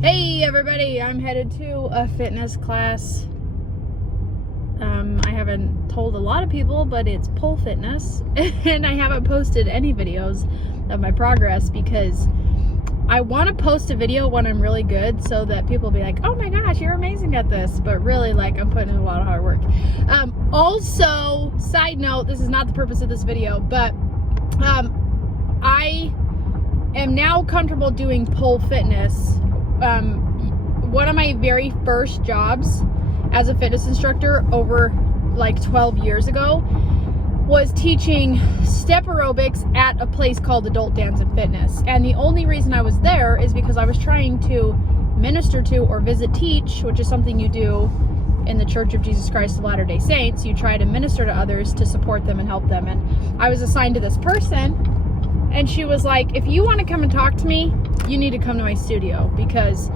Hey everybody, I'm headed to a fitness class. I haven't told a lot of people, but it's pole fitness, and I haven't posted any videos of my progress because I want to post a video when I'm really good so that people will be like, oh my gosh, you're amazing at this, but really, like, I'm putting in a lot of hard work. Also, side note, this is not the purpose of this video, but I am now comfortable doing pole fitness. One of my very first jobs as a fitness instructor over like 12 years ago was teaching step aerobics at a place called Adult Dance and Fitness. And the only reason I was there is because I was trying to minister to or visit teach, which is something you do in the Church of Jesus Christ of Latter-day Saints. You try to minister to others to support them and help them. And I was assigned to this person, and she was like, if you want to come and talk to me, you need to come to my studio because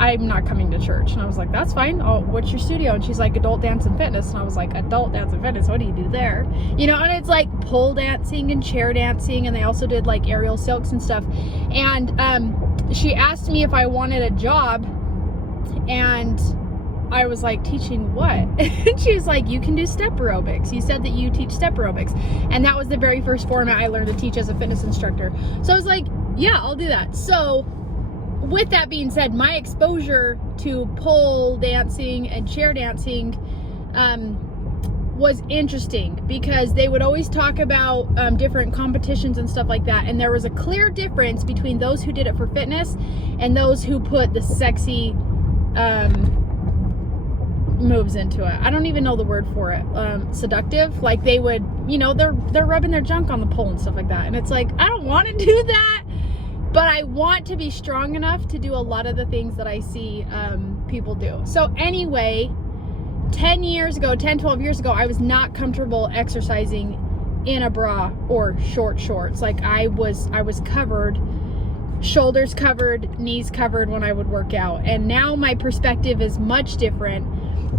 I'm not coming to church. And I was like, that's fine. Oh, what's your studio? And she's like, Adult Dance and Fitness. And I was like, Adult Dance and Fitness, what do you do there? You know, and it's like pole dancing and chair dancing, and they also did like aerial silks and stuff. And she asked me if I wanted a job, and I was like, teaching what? And she was like, you can do step aerobics. You said that you teach step aerobics. And that was the very first format I learned to teach as a fitness instructor. So I was like, yeah, I'll do that. So with that being said, my exposure to pole dancing and chair dancing was interesting because they would always talk about different competitions and stuff like that. And there was a clear difference between those who did it for fitness and those who put the sexy moves into it. I don't even know the word for it. Seductive. Like they would, you know, they're rubbing their junk on the pole and stuff like that. And it's like, I don't want to do that. But I want to be strong enough to do a lot of the things that I see people do. So anyway, 12 years ago, I was not comfortable exercising in a bra or short shorts. Like I was covered, shoulders covered, knees covered when I would work out. And now my perspective is much different.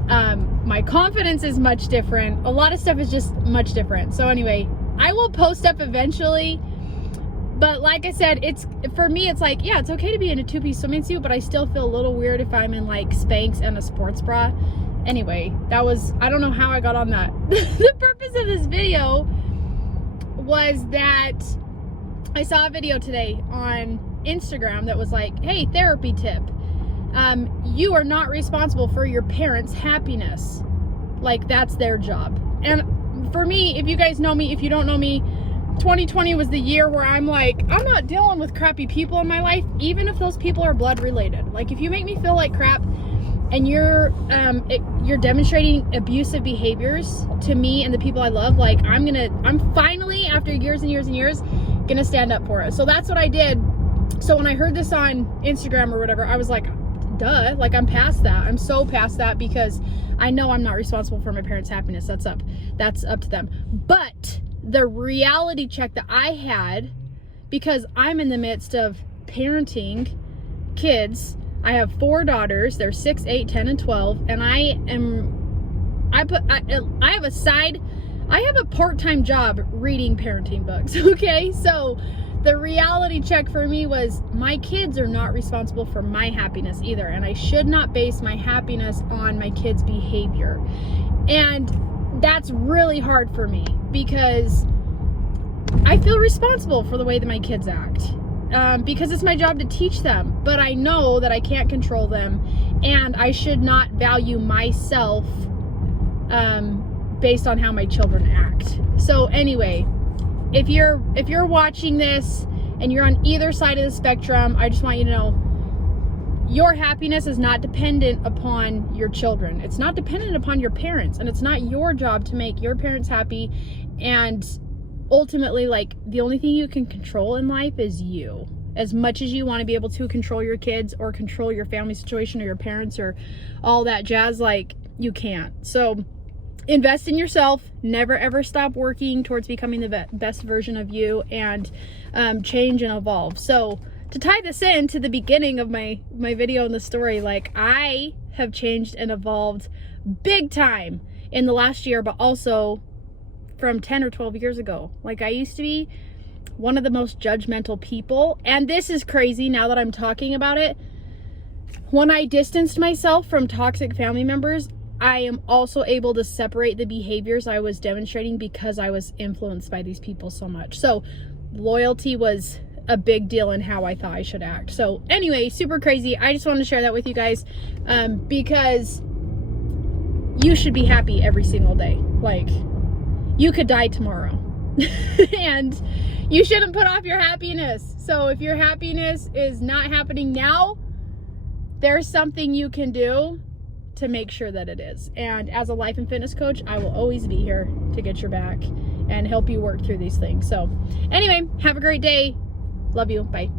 My confidence is much different. A lot of stuff is just much different. So anyway, I will post up eventually. But like I said, for me, it's like, yeah, it's okay to be in a two-piece swimming suit, but I still feel a little weird if I'm in like Spanx and a sports bra. Anyway, I don't know how I got on that. The purpose of this video was that I saw a video today on Instagram that was like, hey, therapy tip. You are not responsible for your parents' happiness. Like that's their job. And for me, if you guys know me, if you don't know me, 2020 was the year where I'm like, I'm not dealing with crappy people in my life, even if those people are blood related. Like if you make me feel like crap and you're demonstrating abusive behaviors to me and the people I love, like I'm finally, after years and years and years, gonna stand up for it. So that's what I did. So when I heard this on Instagram or whatever, I was like, duh, like I'm past that. I'm so past that because I know I'm not responsible for my parents' happiness. That's up to them. But the reality check that I had, because I'm in the midst of parenting kids. I have 4 daughters. They're 6, 8, 10, and 12. And I have a part-time job reading parenting books. Okay. So the reality check for me was my kids are not responsible for my happiness either. And I should not base my happiness on my kids' behavior. And that's really hard for me because I feel responsible for the way that my kids act because it's my job to teach them, but I know that I can't control them and I should not value myself based on how my children act. So anyway, if you're watching this and you're on either side of the spectrum, I just want you to know your happiness is not dependent upon your children. It's not dependent upon your parents, and it's not your job to make your parents happy. And ultimately, like, the only thing you can control in life is you. As much as you want to be able to control your kids or control your family situation or your parents or all that jazz, like, you can't. So invest in yourself. Never ever stop working towards becoming the best version of you, and change and evolve. So to tie this in to the beginning of my video and the story, like I have changed and evolved big time in the last year, but also from 10 or 12 years ago. Like I used to be one of the most judgmental people, and this is crazy now that I'm talking about it. when I distanced myself from toxic family members, I am also able to separate the behaviors I was demonstrating because I was influenced by these people so much. So loyalty was a big deal in how I thought I should act. So anyway, super crazy. I just wanted to share that with you guys, because you should be happy every single day. Like, you could die tomorrow and you shouldn't put off your happiness. So if your happiness is not happening now, there's something you can do to make sure that it is. And as a life and fitness coach, I will always be here to get your back and help you work through these things. So anyway, have a great day. Love you. Bye.